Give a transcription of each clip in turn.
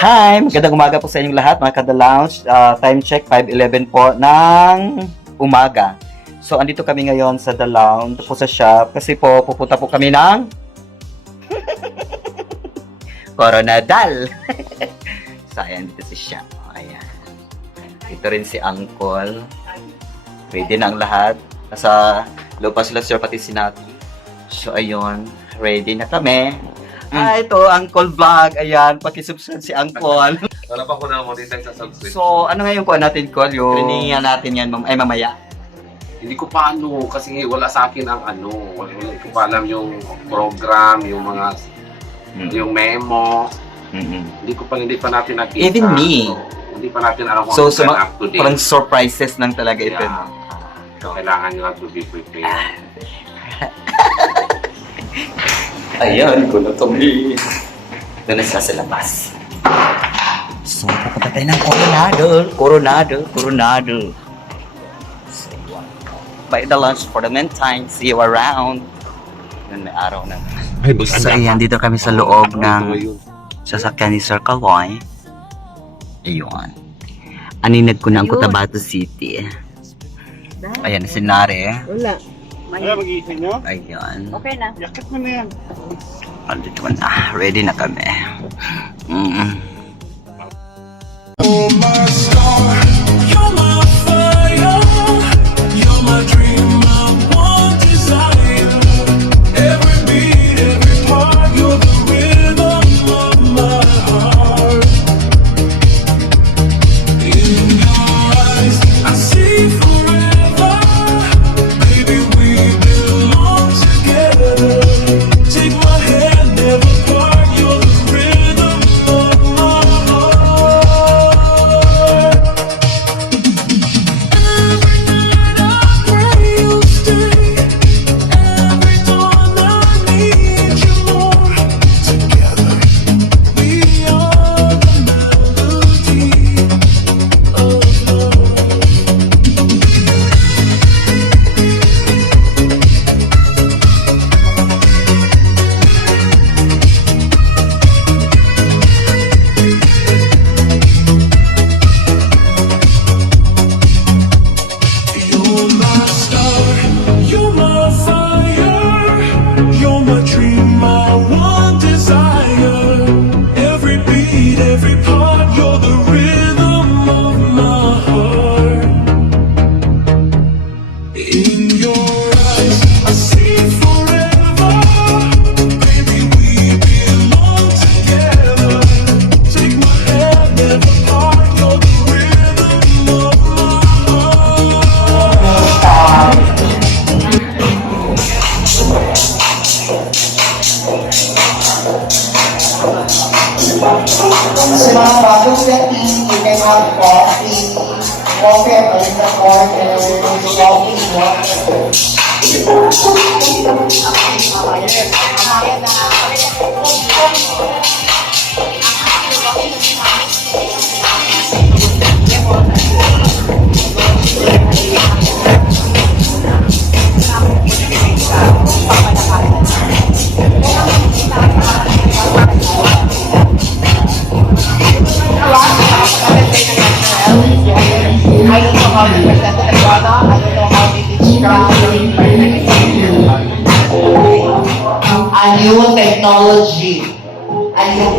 Hi! Magandang umaga po sa inyong lahat, mga kada-lounge. Time check, 5:11 po ng umaga. So, andito kami ngayon sa The Lounge po sa shop kasi po pupunta po kami ng Coronadal. So, ayan, dito si shop. Ayan. Ito rin si Uncle. Ready na ang lahat. Nasa loob pa sila, sir, pati si Nati. So, ayun. Ready na kami. Ito, Uncle Vlog. Ayan, pakisubscribe si Uncle. Wala pa ko na monetize sa subscribe. So, ano ngayon po natin, Col? Yung trainingan natin yan, mamaya. Hindi ko pa kasi wala sa akin ang wala ko pa alam yung program, yung mga, yung memo. Hindi pa natin nakita. Even me. So, hindi pa natin alam So, kung up to date. parang surprises lang talaga ito. Yeah. So, kailangan nyo lang to be prepared. Ayun, kuno kami. Doon na siya sa labas. So, pupunta tayo ng Coronado. So, buy the lunch for the meantime. See you around. Doon may araw na. So, ayan, dito kami sa loob ng sasakyan ni Sir Kaloy. Ayun. Aninag ko na ang Cotabato City. Ayan, si Nare. Wala. Wala mag-iisip nyo? Ayun. Okay na. Yakit mo na yan. Andito na. Ready na kami. Oh my star, you're my fire, you're my dream, my one desire. Every beat, every part, you're the rhythm of my heart. In your eyes, I see forever. Baby, we belong together. Take my hand, never part. You're the rhythm of my heart. Every night I pray you'll stay. Every dawn I need you more. Together we are the melody of love. You're my star, you're my fire, you're my dream, my one desire. Every beat, every part, you're the rhythm of my heart. In your eyes, I see forever. Baby, we belong together. Take my hand, never part. You're the rhythm of my heart. Sa mga bagong setting, you can have coffee at the corner, coffee, water. I don't know how to present the product. I don't know how to describe a new technology. A new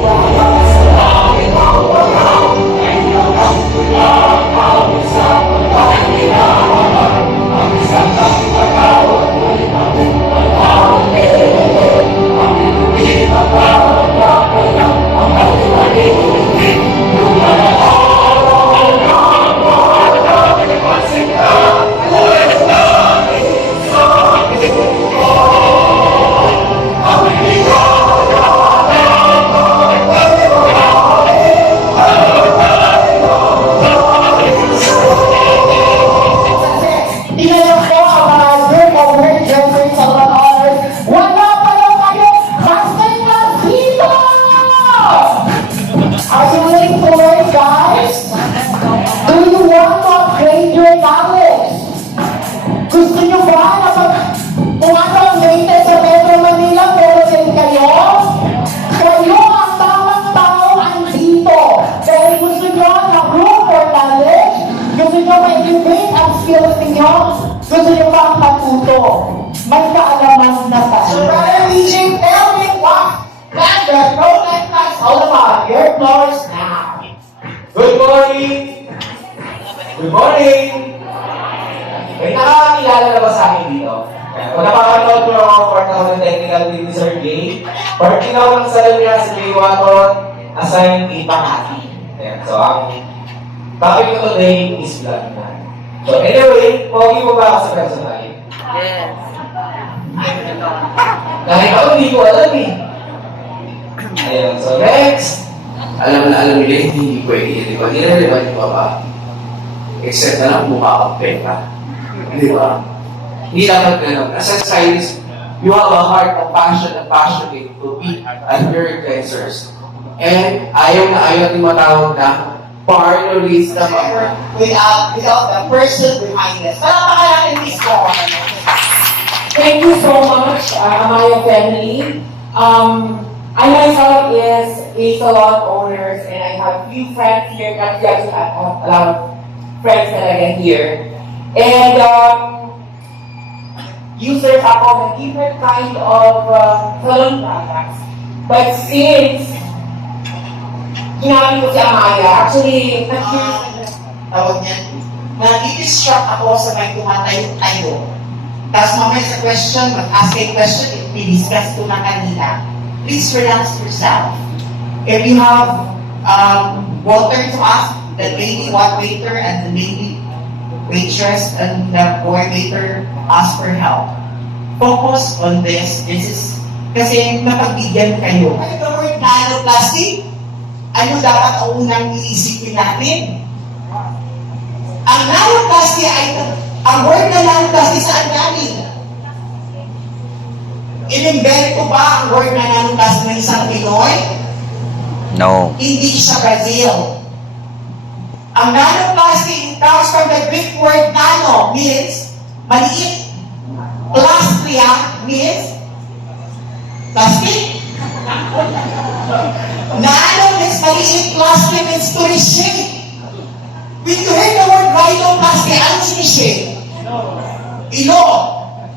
let us all about your floors now. Good morning! Good morning! May nakakakilala na ba sa akin dito? Kung napapanood ko ako part ako ng technical team ni Sir Jay, part din ako ng salamin si Jay Waton, assigned kay Pangati. Ayan, so ang topic ko today is vlog na. So anyway, pogi mo ba ako sa personal? Yes. Kahit ako hindi ko alam eh. Ayan, so next. Alam na alam nila, hindi pwede yun. Di ba? Hindi na naman yung baba. Except na lang mukha kang peka. Di ba? Hindi dapat ganun. As a stylist, you have a heart of passion and passionate to be hairdressers. And ayaw natin matawag na parlorista pa. Without the person behind us. Palakpakan natin, Miss Cora. Thank you so much, Amaya family. I myself is a salon owner and I have few friends here. Actually, I have a lot of friends that I get here. And users ako ng different kind of salon products. But since ginamit ko si Amaya, actually, Tawag niyan. Nag-distract ako sa may tumatayo-tayo. Tapos mamaya sa question, mag-ask a question, i-discuss ko na kanina. Please relax yourself. If you have water to ask, the lady waiter and the lady waitress and the boy waiter ask for help. Focus on this. This is kasi mapagbigyan kayo. Ano ba word nanoplasty? Ano dapat ang unang iisipin natin? Ang nanoplasty ay, ang word na nanoplasty saan galing? In-invent ko ba ang word na nanoplasty ng isang Pinoy? No. Hindi siya Brazil. Ang nanoplasty comes from the Greek word nano, means maliit. Plastria means plastic. Nano means maliit, plastic means to reshape. When you hear the word rhinoplasty, ano sinishape? Ilong.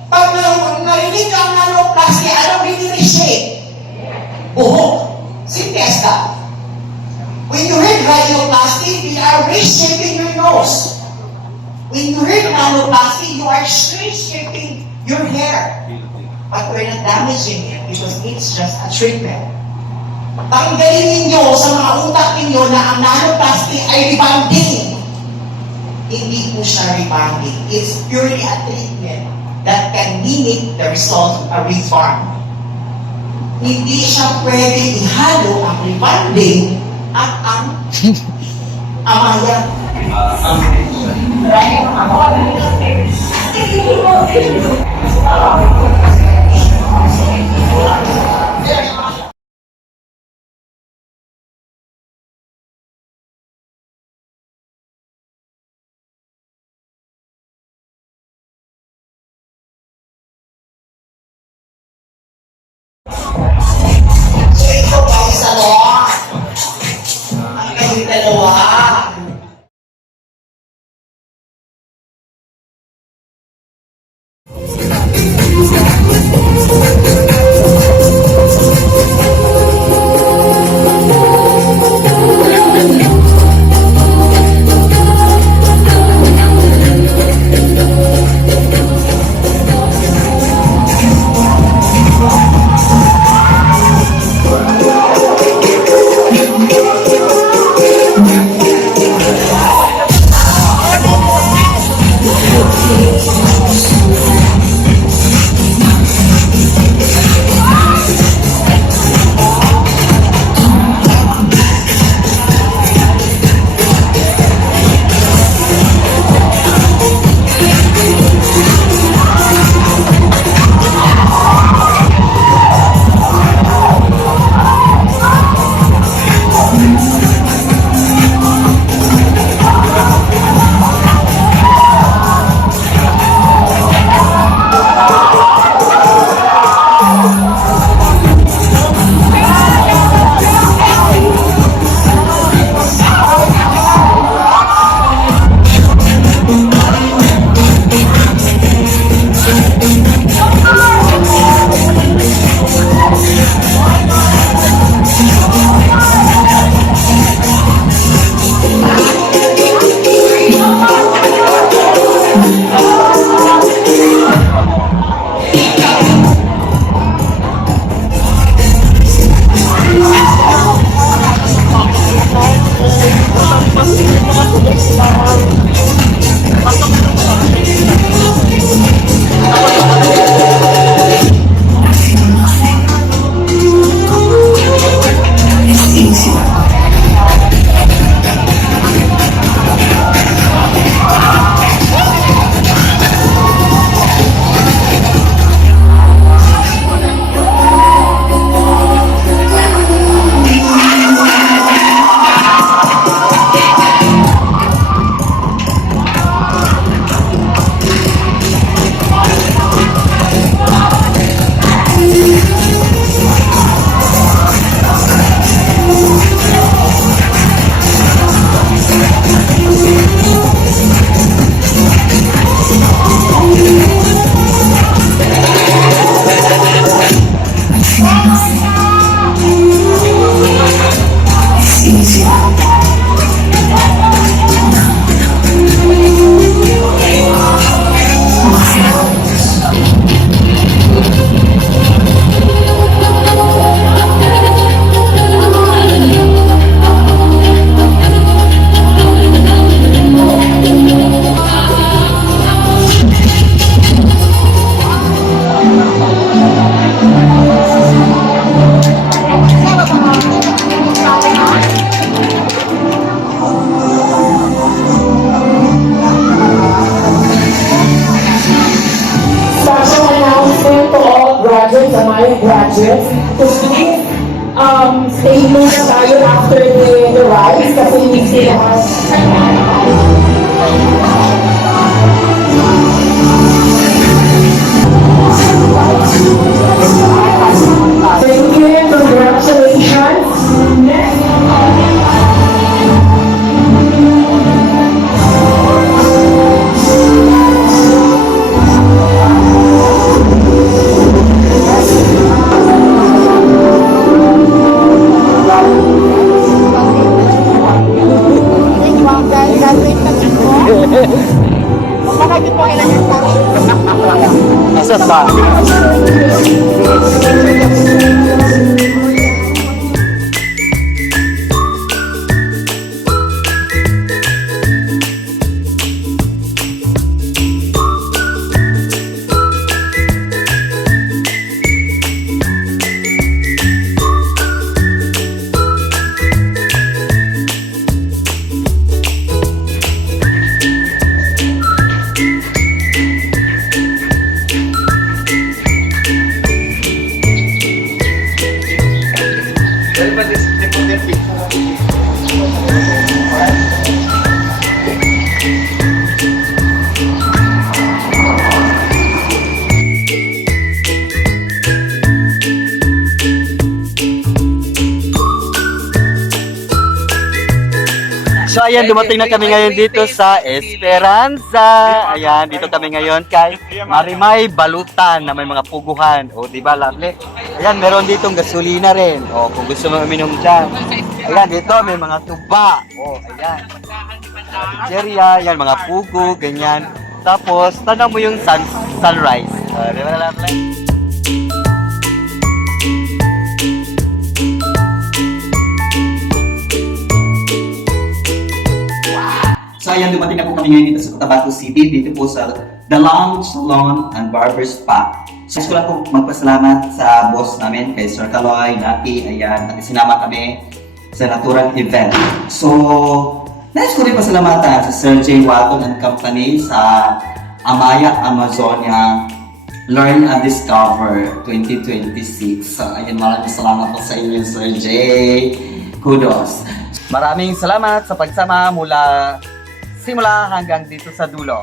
Pag narinig ka ang nanoplasty, ano rini-reshape? Buhok. Simple ka. When you heard rhinoplasty, we are reshaping your nose. When you heard nanoplasty, you are reshaping your hair. But we're not damaging it because it's just a treatment. Tanggalin ninyo sa mga utak ninyo na ang nanoplasty ay rebonding. Hindi po siya rebonding. It's purely a treatment that can mimic the result of a rebond. Hindi siya pwede ihalo ang rebonding at ang amaya. So ito guys, ang kayong dalawa. guests to please stay muna tayo after the rides kasi we still have thank you, congratulations. Next. Asa sa? So ayan, dumating na kami ngayon dito sa Esperanza. Ayan, dito kami ngayon kay Marimay Balutan na may mga puguhan. O, di ba, lovely? Ayan, meron ditong gasolina rin. O, kung gusto mo uminom dyan. Ayan, dito may mga tuba. O, ayan. Pizzeria, ayan, mga pugo, ganyan. Tapos, tanong mo yung sunrise. Di ba, lovely? So ayan, dumating na po kami ngayon dito sa Cotabato City, dito po sa The Lounge Salon and Barber Spa. So gusto ko lang po magpasalamat sa boss namin, kay Sir Kaloy, Naki, ayan, at sinama kami sa natural event. So, nais ko rin pasalamatan sa Sir J. Watton and Company sa Amaya Amazonia Learn and Discover 2026. So ayan, maraming salamat po sa inyo, Sir J. Kudos. Maraming salamat sa pagsama mula simula hanggang dito sa dulo.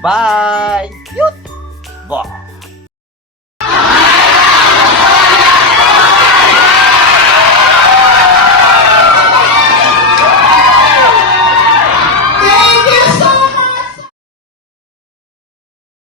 Bye! Yut! Bye!